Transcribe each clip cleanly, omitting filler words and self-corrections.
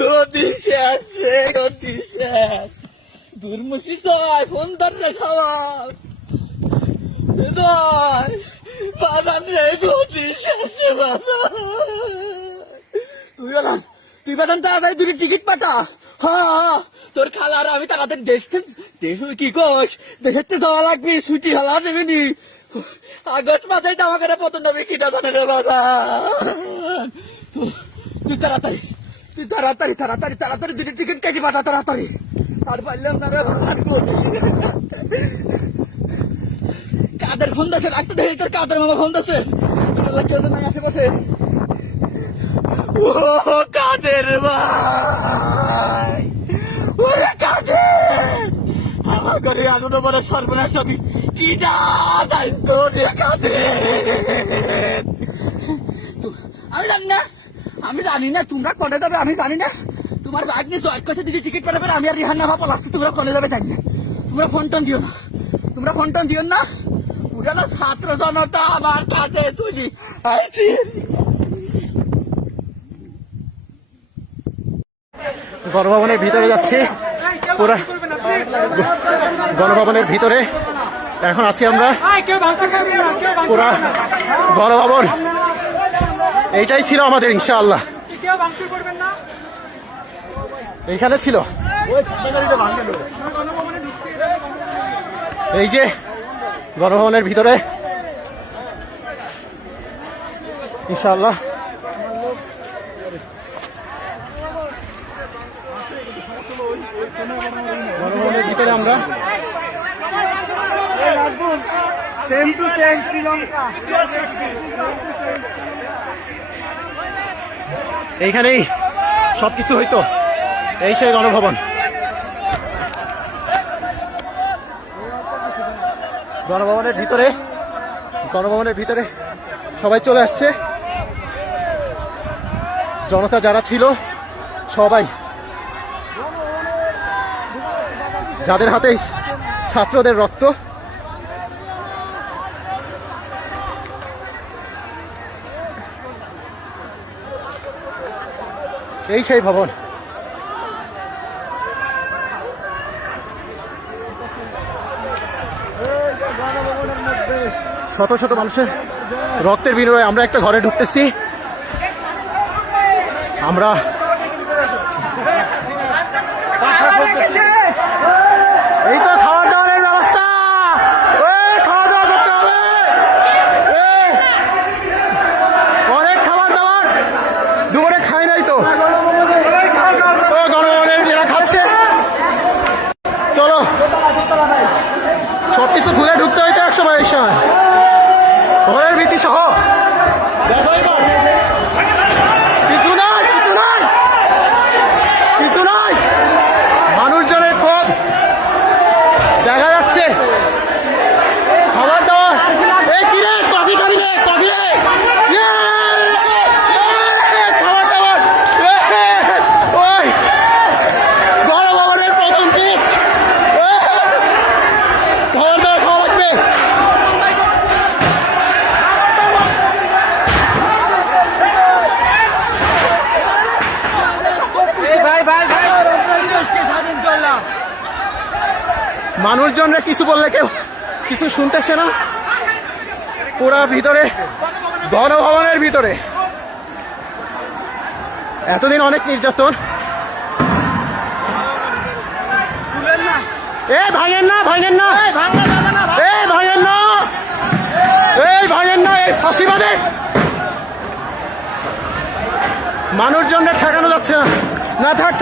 গতি শেষ রে, গতি শেষ। দুর্মুষি চাই ফোন ধরে খাওয়ার বাজান রে, গতি শেষে বাজান। তুই বাজান তাড়াতাড়ি দুটি টিকিট পাঠা। হ্যাঁ, তোর খালার আমি তাড়াতাড়ি দেশ কি কোষ, দেশের যাওয়া লাগবে, ছুটি হলা দেবেনি। আগস্ট মাসে জামা করে পতন হবে কিনা জানে রে বাজান। তুই তাড়াতাড়ি দুটি টিকিট কেটে পাঠা তাড়াতাড়ি। আর পারলাম না রে বাজান। কাদের ফোন দিচ্ছে, রাখতে দেখি তোর কাদের মামা ফোন দিচ্ছে। কেউ তো নাই আশেপাশে। ও কাদের ভাই, ওরে কাদের, আমার ঘরে আনন্দ বলে সর্বনাশ হবে কি দায়িত্ব রে কাদের। আমি জানি না তোমরা কনে যাবে, আমি জানি না। তোমার বাইক নিয়ে জয়েন করছে দিদি টিকিট পেলে আমি আর রিহান নামা পলাচ্ছি। তোমরা কনে যাবে জানি না। তোমরা ফোন টোন দিও না। পুরানো ছাত্র জনতা আমার কাছে তুলি আছি। গণভবনের ভিতরে যাচ্ছি, পুরা গণভবনের ভিতরে এখন আছি আমরা। পুরা গণভবন এইটাই ছিল আমাদের, ইনশাআল্লাহ এইখানে ছিল। এই যে গণভবনের ভিতরে ইনশাআল্লাহ গণভবনের ভিতরে আমরা এইখানেই সবকিছু হইতো। এই সেই গণভবন। গণভবনের ভিতরে সবাই চলে আসছে। জনতা যারা ছিল সবাই, যাদের হাতে ছাত্রদের রক্ত, এই সেই ভবন। শত শত মানুষের রক্তের বিনিময়ে আমরা একটা ঘরে ঢুকতেছি। আমরা এই তো খাওয়া দাওয়ার ব্যবস্থা, খাওয়া দাওয়া করতে হবে। অনেক খাবার দাবার দুপুরে খাই নাই তো, গণভবনের এরা খাচ্ছে। চলো সবকিছু খুলে ঢুকতে হইতো 100 বাইশ সময়, ঘরের ভিত্তি সহ। কিছু নাই, মানুষজনের ক্ষোভ দেখা যাচ্ছে। খাবার দাবার, এই কিরে কফি খাবি রে, কফি খাবার দাবার। ওই গণভবনের প্রথম টেস্ট, খাবার দাবার খাওয়া লাগবে। মানুষজনরা কিছু বললে কেউ কিছু শুনতেছে না। পুরা ভিতরে গণভবনের ভিতরে এতদিন অনেক নির্যাতন। ভাঙেন না, এই ফাঁসিবাদে মানুষজনরা ঠেকানো যাচ্ছে না। থাক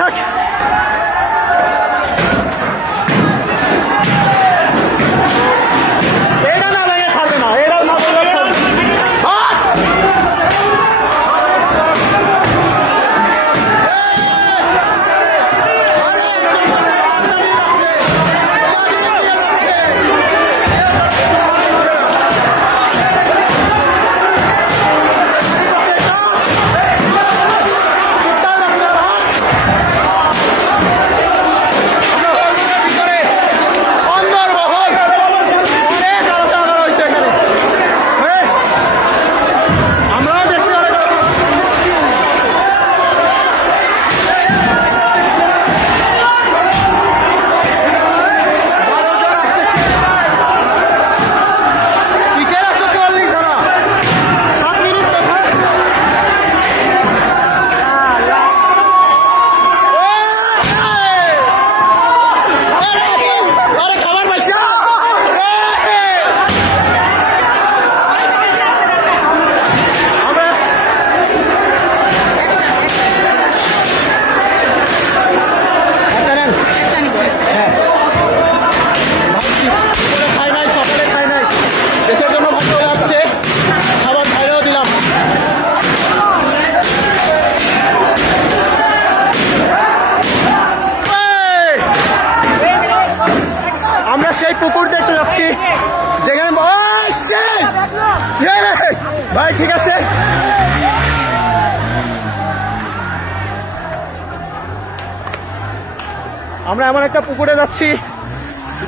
আমরা এমন একটা পুকুরে যাচ্ছি,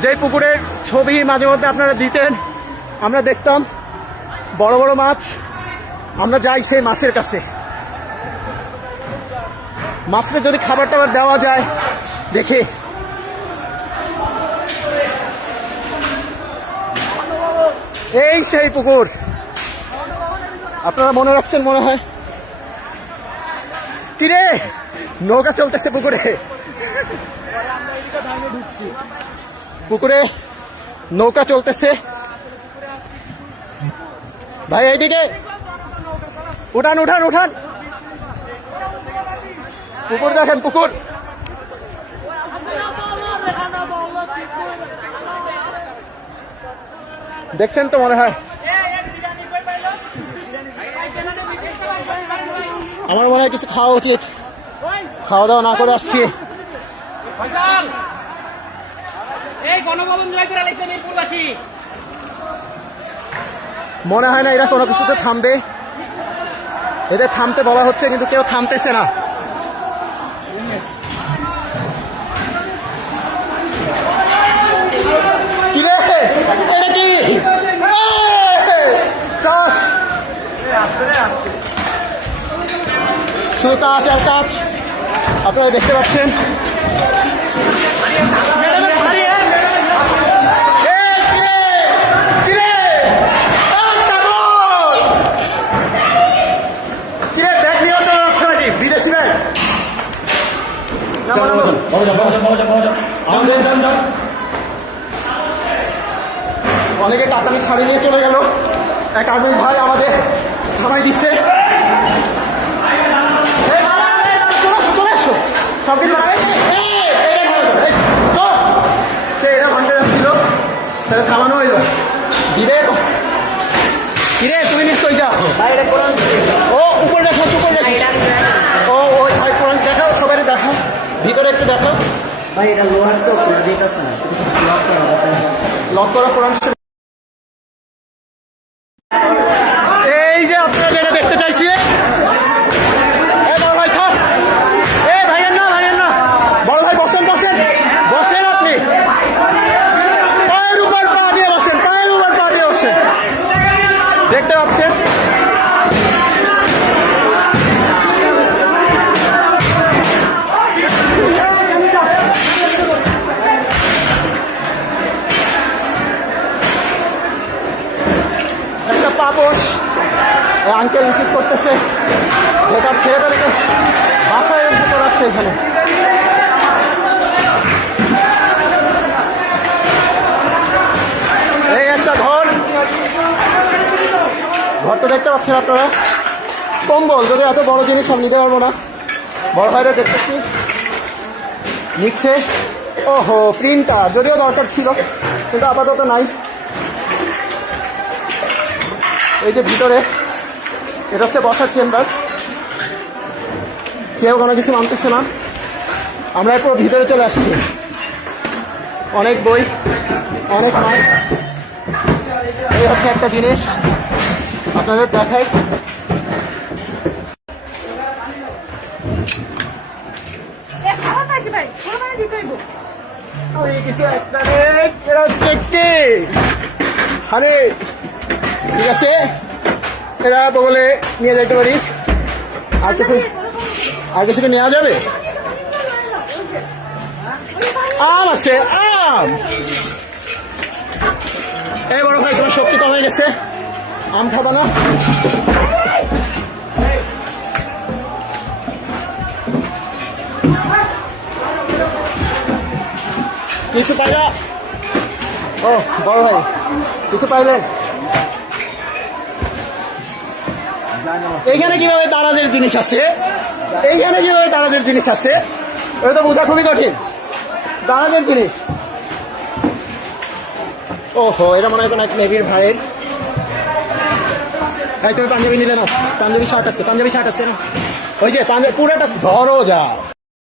যে পুকুরের ছবি মাঝে মধ্যে আপনারা দিতেন, আমরা দেখতাম বড় বড় মাছ। আমরা যাই সেই মাছের কাছে, মাছটা যদি খাবার টাবার দেওয়া যায় দেখে। এই সেই পুকুর, আপনারা মনে রাখছেন মনে হয়। কিরে নৌকা চলতেছে পুকুরে, পুকুরে নৌকা চলতেছে। ভাই এইদিকে উঠান উঠান উঠান, পুকুর দেখেন পুকুর। দেখছেন তো মনে হয়। আমার মনে হয় কিছু খাওয়া উচিত, খাওয়া দাওয়া না করে আসছি। মনে হয় না এরা কোনো কিছুতে থামবে, এদের থামতে বলা হচ্ছে কিন্তু কেউ থামতেছে না। কি রে এটা কি চাষ, শুধু কাজ আর কাজ আপনারা দেখতে পাচ্ছেন। বিদেশি ব্যাগ অনেকে কাতানি শাড়ি নিয়ে চলে গেল, এক আর্মি ভাই আমাদের থামাই দিচ্ছে। সে এরা ভাঙতে যাচ্ছিল, তাহলে থামানো হইল। দিবে কিরে তুমি নিশ্চয়ই যাও, ও উপরে দেখো উপরে দেখো, ও ওই ভাই কোরআন দেখাও, সবাই দেখাও, ভিতরে একটু দেখাও। ভাই এটা লোহার তো দিতেছে না, লক করা কোরআন। এই যে আপনারা যেটা দেখতে চাইছি, বড় ভাই থাক, ভাইয়ের না ভাইয়ের না, বড় ভাই বসেন বসেন বসেন, আপনি পায়ের উপর পা দিয়ে বসেন, পায়ের উপর পা দিয়ে বসেন। দেখতে পাচ্ছেন একটা পাপোশ আঙ্কেল রিসিভ করতেছে, বেকার ছেড়ে বেড়ে বাসায় রেখে রাখছে এখানে। এই একটা ঘর, ঘরটা দেখতে পাচ্ছেন আপনারা, কম্বল। যদি এত বড় জিনিস আমি নিতে পারবো না, বড় ভাইরা দেখতেছি নিচ্ছে। ওহো প্রিন্টার, যদিও দরকার ছিল কিন্তু আপাতত নাই। এই যে ভিতরে এটা হচ্ছে বসার চেম্বার, কেউ কোনো কিছু মানতেছে না। আমরা পুরো ভিতরে চলে আসছি, অনেক বই, অনেক মাছ। এই হচ্ছে একটা জিনিস আপনাদের দেখাই। আরে ঠিক আছে, এরা বগলে নিয়ে যাইতে পারি। আর কিছু কি নেওয়া যাবে? আম আছে, আম। এই বড় ভাই তোমার শক্তি কমে গেছে, আম খাবা না? কিছু পাইলা? ও বড় ভাই কিছু পাইলেন? এইখানে কিভাবে দারাজের জিনিস আছে, এইখানে কিভাবে দারাজের জিনিস আছে, এটা তো বোঝা খুবই কঠিন। দারাজের জিনিস, ওহো এটা মনে হয় কোনো এক নেভির ভাইয়ের। ভাই তুমি পাঞ্জাবি নিলে না? পাঞ্জাবি শার্ট আছে, পাঞ্জাবি শার্ট আছে না? ওই যে পুরোটা ধরো যা।